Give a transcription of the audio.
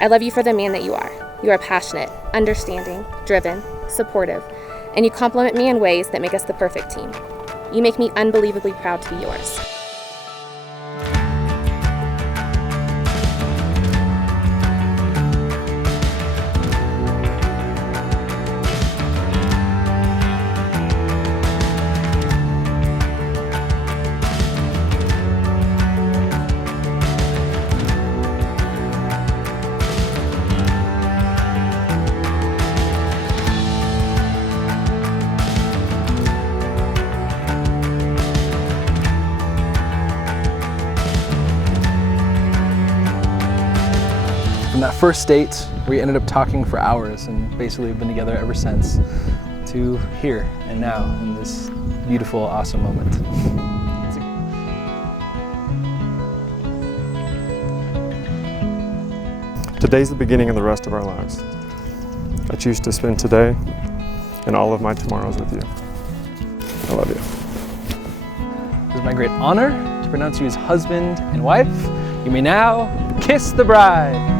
I love you for the man that you are. You are passionate, understanding, driven, supportive, and you compliment me in ways that make us the perfect team. You make me unbelievably proud to be yours. From that first date, we ended up talking for hours and basically have been together ever since, to here and now in this beautiful, awesome moment. Today's the beginning of the rest of our lives. I choose to spend today and all of my tomorrows with you. I love you. It is my great honor to pronounce you as husband and wife. You may now kiss the bride.